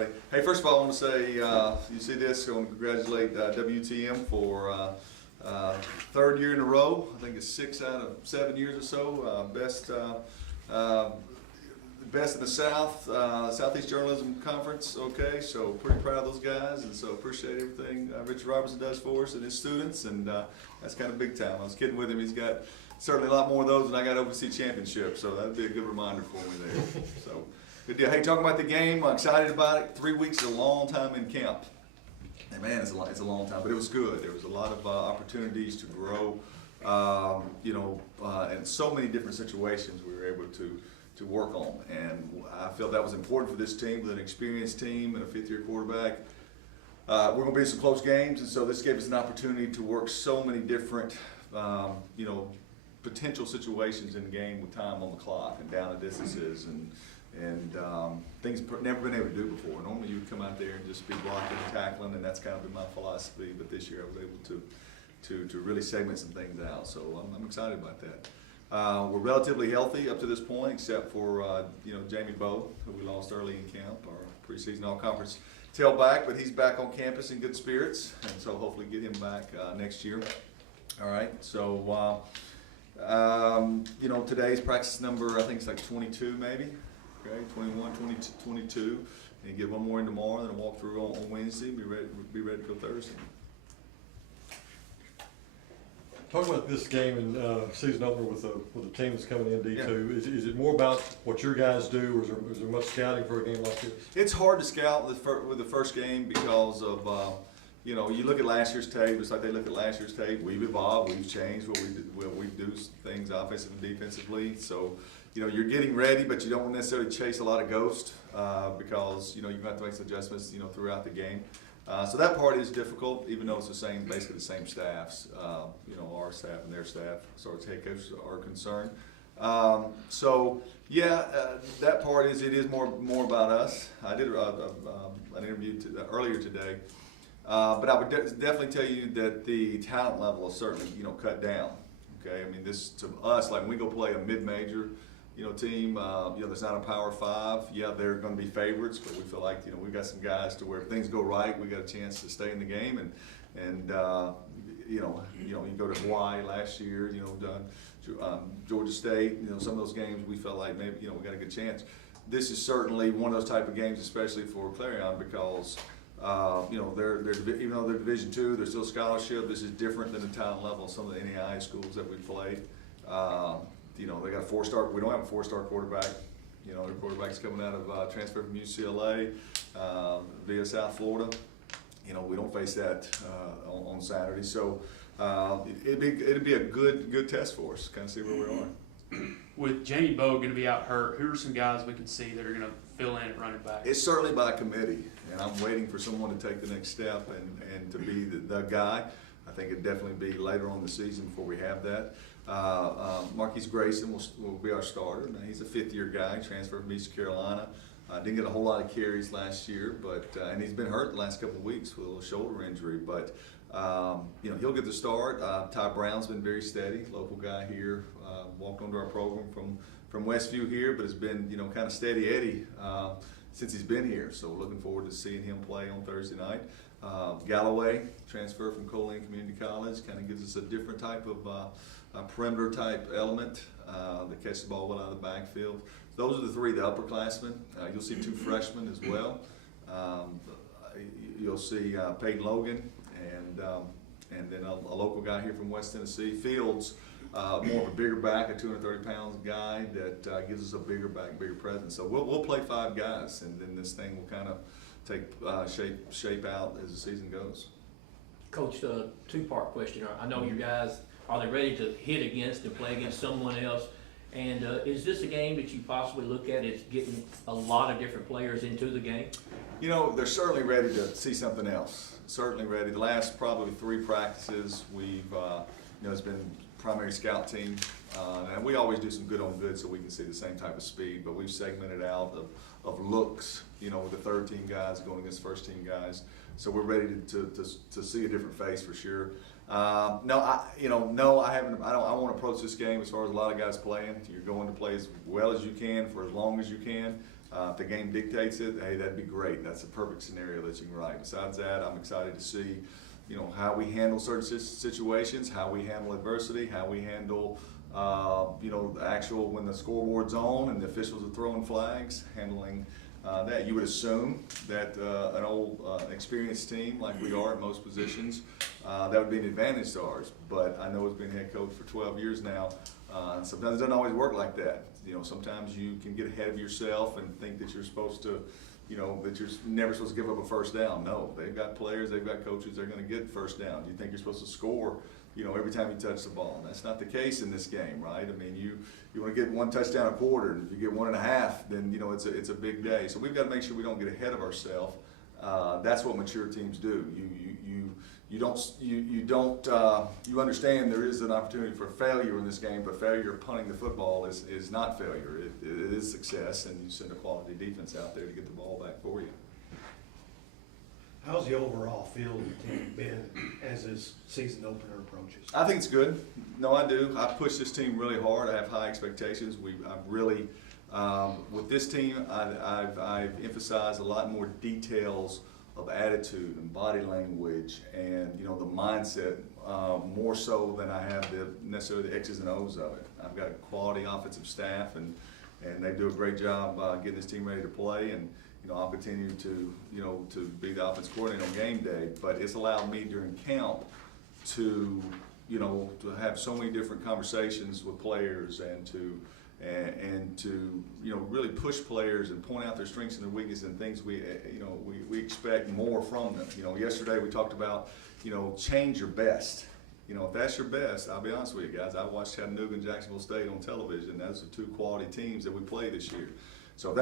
Hey, first of all, I want to say, you see this, I want to congratulate WTM for third year in a row. I think it's 6 out of 7 years or so. Best in the South, Southeast Journalism Conference, okay, so pretty proud of those guys, and so appreciate everything Richard Robertson does for us and his students, and that's kind of big time. I was kidding with him, he's got certainly a lot more of those than I got overseas championships, so that'd be a good reminder for me there. So, good deal. Hey, talking about the game, I'm excited about it. 3 weeks is a long time in camp. And man, it's a long time, but it was good. There was a lot of opportunities to grow, and so many different situations we were able to work on. And I felt that was important for this team, with an experienced team and a fifth-year quarterback. We're going to be in some close games, and so this gave us an opportunity to work so many different, potential situations in the game with time on the clock and down the distances and things never been able to do before. Normally you would come out there and just be blocking and tackling, and that's kind of been my philosophy, but this year I was able to really segment some things out, so I'm excited about that. We're relatively healthy up to this point, except for Jamie Bowe, who we lost early in camp, our preseason all-conference tailback, but he's back on campus in good spirits, and so hopefully get him back next year. All right, so today's practice number, I think it's like 22 maybe. Okay, 21, 22, 22, and get one more in tomorrow, then a walk through on Wednesday, be ready to go Thursday. Talk about this game and season opener with the team that's coming in D2. Yeah. Is it more about what your guys do, or is there much scouting for a game like this? It's hard to scout with the first game because of you look at last year's tape, just like they look at last year's tape. We've evolved, we've changed what we do things offensively and defensively. So, you're getting ready, but you don't necessarily chase a lot of ghosts because, you have to make some adjustments, throughout the game. So that part is difficult, even though it's basically the same staffs, our staff and their staff, as far as head coaches are concerned. That part it is more about us. I did an interview earlier today. But I would definitely tell you that the talent level is certainly, cut down. Okay, I mean, this to us, like when we go play a mid-major, team, that's not a Power 5. Yeah, they're going to be favorites, but we feel like, we've got some guys to where if things go right, we got a chance to stay in the game. And you go to Hawaii last year, Georgia State, some of those games we felt like maybe, we got a good chance. This is certainly one of those type of games, especially for Clarion, because they're even though they're Division II, they're still scholarship. This is different than the talent level of some of the NAIA schools that we played. They got a 4-star. We don't have a 4-star quarterback. Their quarterback's coming out of transfer from UCLA via South Florida. We don't face that on Saturday, so it'd be a good test for us. Kind of see where we are. With Jamie Bowe going to be out hurt, who are some guys we can see that are going to fill in at running back? It's certainly by committee, and I'm waiting for someone to take the next step and to be the guy. I think it'd definitely be later on in the season before we have that. Marquise Grayson will be our starter. Now, he's a 5th-year guy, transferred from East Carolina. Didn't get a whole lot of carries last year, but and he's been hurt the last couple of weeks with a little shoulder injury. But he'll get the start. Ty Brown's been very steady, local guy here. Walked onto our program from Westview here, but has been kind of steady Eddie since he's been here. So we're looking forward to seeing him play on Thursday night. Galloway, transfer from Colleen Community College, kind of gives us a different type of perimeter type element that catches the ball well out of the backfield. Those are the 3, the upperclassmen. You'll see 2 freshmen as well. You'll see Peyton Logan and then a local guy here from West Tennessee. Fields, more of a bigger back, a 230-pound guy that gives us a bigger back, bigger presence. So we'll play 5 guys, and then this thing will kind of take shape out as the season goes. Coach, a 2-part question. I know you guys, are they ready to hit against and play against someone else? And is this a game that you possibly look at as getting a lot of different players into the game? They're certainly ready to see something else. Certainly ready. The last probably 3 practices, we've, it's been primary scout team. And we always do some good on good so we can see the same type of speed, but we've segmented out of looks, with the 3rd-team guys going against first-team guys. So we're ready to see a different face for sure. No, I haven't. I won't approach this game as far as a lot of guys playing. You're going to play as well as you can for as long as you can. If the game dictates it, hey, that'd be great. That's a perfect scenario that you can write. Besides that, I'm excited to see, how we handle certain situations, how we handle adversity, how we handle, the actual when the scoreboard's on and the officials are throwing flags, handling that. You would assume that an old experienced team like we are at most positions, that would be an advantage to ours. But I know as being head coach for 12 years now, sometimes it doesn't always work like that. Sometimes you can get ahead of yourself and think that you're supposed to, that you're never supposed to give up a first down. No, they've got players, they've got coaches, they're going to get first down. You think you're supposed to score, every time you touch the ball. And that's not the case in this game, right? I mean, you want to get 1 touchdown a quarter, and if you get 1.5, then it's a big day. So we've got to make sure we don't get ahead of ourselves. That's what mature teams do. You understand there is an opportunity for failure in this game, but failure punting the football is not failure. It is success, and you send a quality defense out there to get the ball back for you. How's the overall feel of the team been as this season opener approaches? I think it's good. No, I do. I push this team really hard. I have high expectations. I've really, with this team, I've emphasized a lot more details of attitude and body language and the mindset more so than I have necessarily the X's and O's of it. I've got a quality offensive staff and they do a great job getting this team ready to play, and I'll continue to be the offense coordinator on game day. But it's allowed me during camp to have so many different conversations with players and to really push players and point out their strengths and their weaknesses and things we expect more from them. Yesterday we talked about change your best. If that's your best, I'll be honest with you guys, I watched Chattanooga and Jacksonville State on television. Those are 2 quality teams that we play this year. So if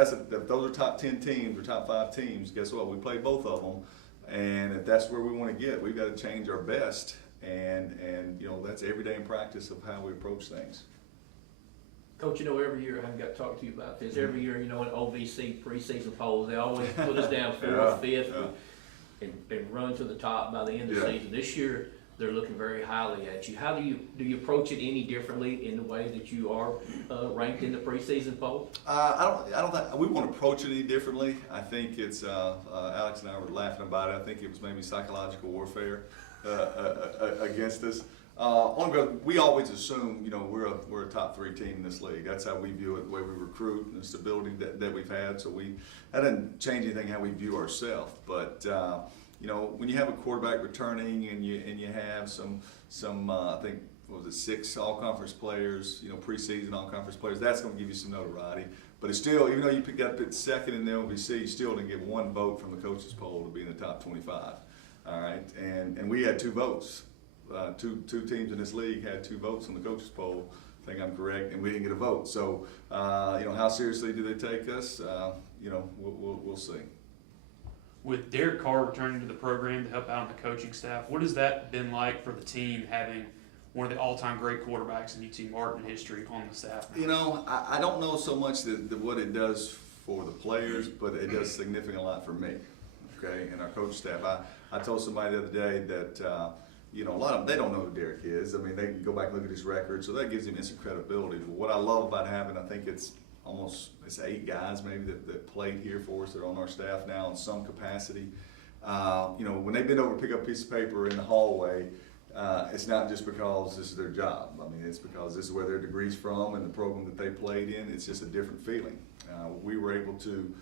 those are top 10 teams or top 5 teams, guess what? We play both of them, and if that's where we want to get, we've got to change our best, and that's every day in practice of how we approach things. Coach, every year, I haven't got to talk to you about this, every year, in OVC preseason polls, they always put us down 4th, 5th, and run to the top by the end of the season. This year, they're looking very highly at you. How do you approach it any differently in the way that you are ranked in the preseason poll? I don't think we won't approach it any differently. I think it's Alex and I were laughing about it. I think it was maybe psychological warfare against us. We always assume we're a top 3 team in this league. That's how we view it, the way we recruit and the stability that we've had. So that doesn't change anything how we view ourselves. But when you have a quarterback returning and you have some I think, what was it, 6 all-conference players, preseason all-conference players, that's going to give you some notoriety. But it's still, even though you picked up at second in the OVC, you still didn't get 1 vote from the coaches poll to be in the top 25. All right, and we had 2 votes. Two teams in this league had 2 votes on the coaches poll. I think I'm correct, and we didn't get a vote. So, how seriously do they take us? We'll see. With Derek Carr returning to the program to help out on the coaching staff, what has that been like for the team, having one of the all-time great quarterbacks in UT Martin history on the staff? I don't know so much what it does for the players, but it does significant a lot for me, okay, and our coaching staff. I told somebody the other day that, a lot of them, they don't know who Derek is. I mean, they can go back and look at his record, so that gives him instant credibility. But what I love about having, I think it's 8 guys maybe that played here for us that are on our staff now in some capacity. When they bend over to pick up a piece of paper in the hallway, it's not just because this is their job. I mean, it's because this is where their degree's from and the program that they played in. It's just a different feeling. We were able to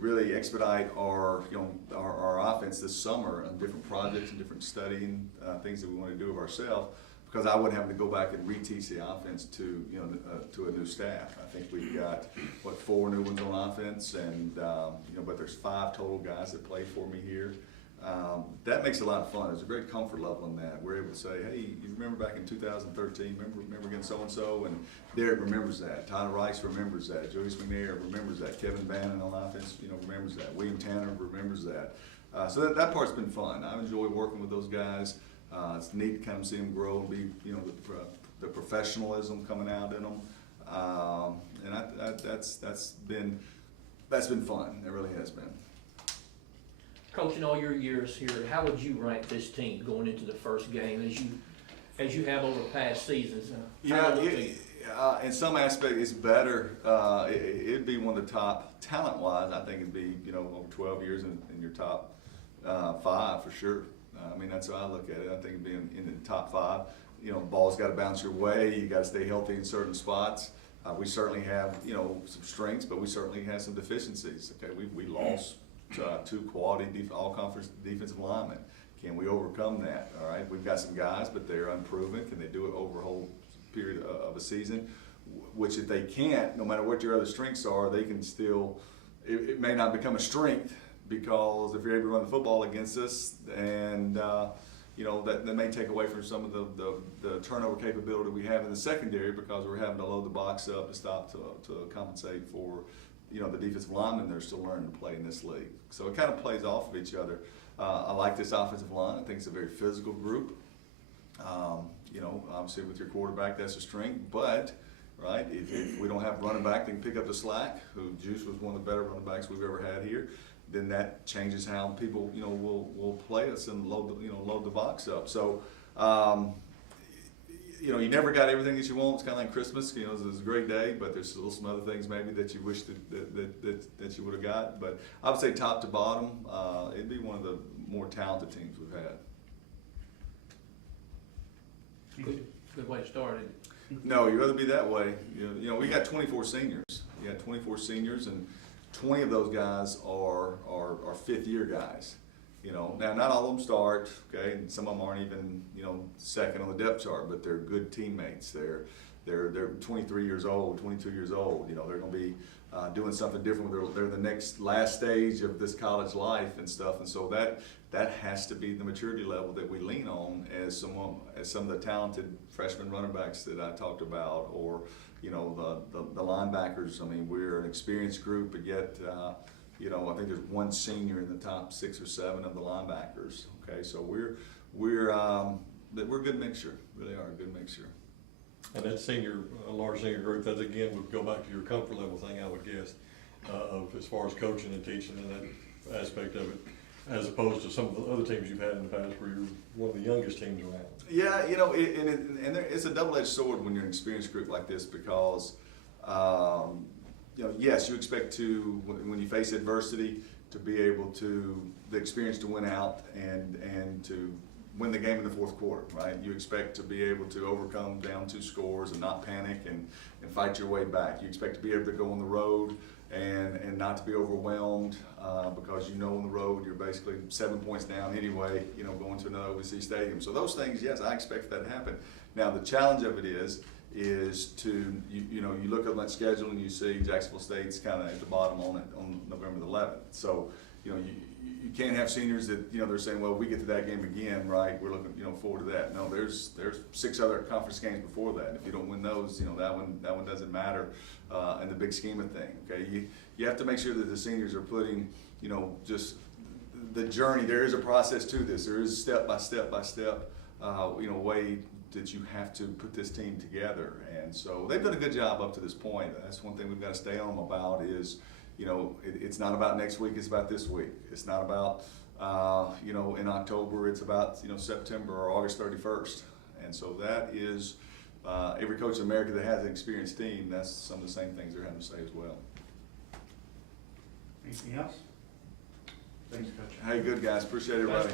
really expedite our offense this summer on different projects and different studying things that we want to do of ourselves, because I wouldn't have to go back and reteach the offense to a new staff. I think we've got 4 new ones on offense, and but there's 5 total guys that play for me here. That makes it a lot of fun. There's a great comfort level in that. We're able to say, hey, you remember back in 2013, remember against so-and-so? And Derek remembers that. Tyler Rice remembers that. Joyce McNair remembers that. Kevin Bannon on offense, remembers that. William Tanner remembers that. So that part's been fun. I enjoy working with those guys. It's neat to kind of see them grow and be, the professionalism coming out in them. And that's been fun. It really has been. Coach, in all your years here, how would you rank this team going into the first game as you have over past seasons? in some aspect, it's better. It'd be one of the top, talent-wise, I think it'd be, over 12 years in your top 5 for sure. I mean, that's how I look at it. I think it'd be in the top 5. Ball's got to bounce your way. You got to stay healthy in certain spots. We certainly have, some strengths, but we certainly have some deficiencies. Okay, we lost 2 quality all-conference defensive linemen. Can we overcome that? All right, we've got some guys, but they're unproven. Can they do it over a whole period of a season? Which, if they can't, no matter what your other strengths are, they can still. It may not become a strength because if you're able to run the football against us, and that may take away from some of the turnover capability we have in the secondary because we're having to load the box up to compensate for the defensive linemen that are still learning to play in this league. So it kind of plays off of each other. I like this offensive line. I think it's a very physical group. Obviously with your quarterback, that's a strength. But right, if we don't have a running back that can pick up the slack, who Juice was one of the better running backs we've ever had here, then that changes how people will play us and load the box up. So you never got everything that you want. It's kind of like Christmas. It's a great day, but there's still some other things maybe that you wish that you would have got. But I would say top to bottom, it'd be one of the more talented teams we've had. Good way to start it. No, you'd rather be that way. We got 24 seniors. You got 24 seniors, and 20 of those guys are 5th-year guys. Now not all of them start, okay, and some of them aren't even second on the depth chart, but they're good teammates. They're 23 years old, 22 years old. They're going to be doing something different. They're the last stage of this college life and stuff, and so that has to be the maturity level that we lean on as some of the talented freshman running backs that I talked about, or the linebackers. I mean, we're an experienced group, but yet I think there's one senior in the top 6 or 7 of the linebackers. Okay, so we're a good mixture. Really are a good mixture. And that large senior group, that again would go back to your comfort level thing, I would guess, of as far as coaching and teaching and that aspect of it, as opposed to some of the other teams you've had in the past where you're one of the youngest teams around. Yeah, it's a double-edged sword when you're an experienced group like this because, yes, you expect to, when you face adversity, to be able to, the experience to win out and to win the game in the 4th quarter, right? You expect to be able to overcome down 2 scores and not panic and fight your way back. You expect to be able to go on the road and not to be overwhelmed because on the road you're basically 7 points down anyway, going to another OVC stadium. So those things, yes, I expect that to happen. Now the challenge of it is to, you look at that schedule and you see Jacksonville State's kind of at the bottom on November the 11th. So, you can't have seniors that, they're saying, well, we get to that game again, right? We're looking, forward to that. No, there's 6 other conference games before that. If you don't win those, that one doesn't matter in the big scheme of things. Okay, you have to make sure that the seniors are putting, just the journey. There is a process to this. There is step by step, way that you have to put this team together. And so they've done a good job up to this point. That's one thing we've got to stay on them about is, it's not about next week, it's about this week. It's not about, in October, it's about, September or August 31st. And so that is, every coach in America that has an experienced team, that's some of the same things they're having to say as well. Anything else? Thanks, Coach. Hey, good guys, appreciate everybody.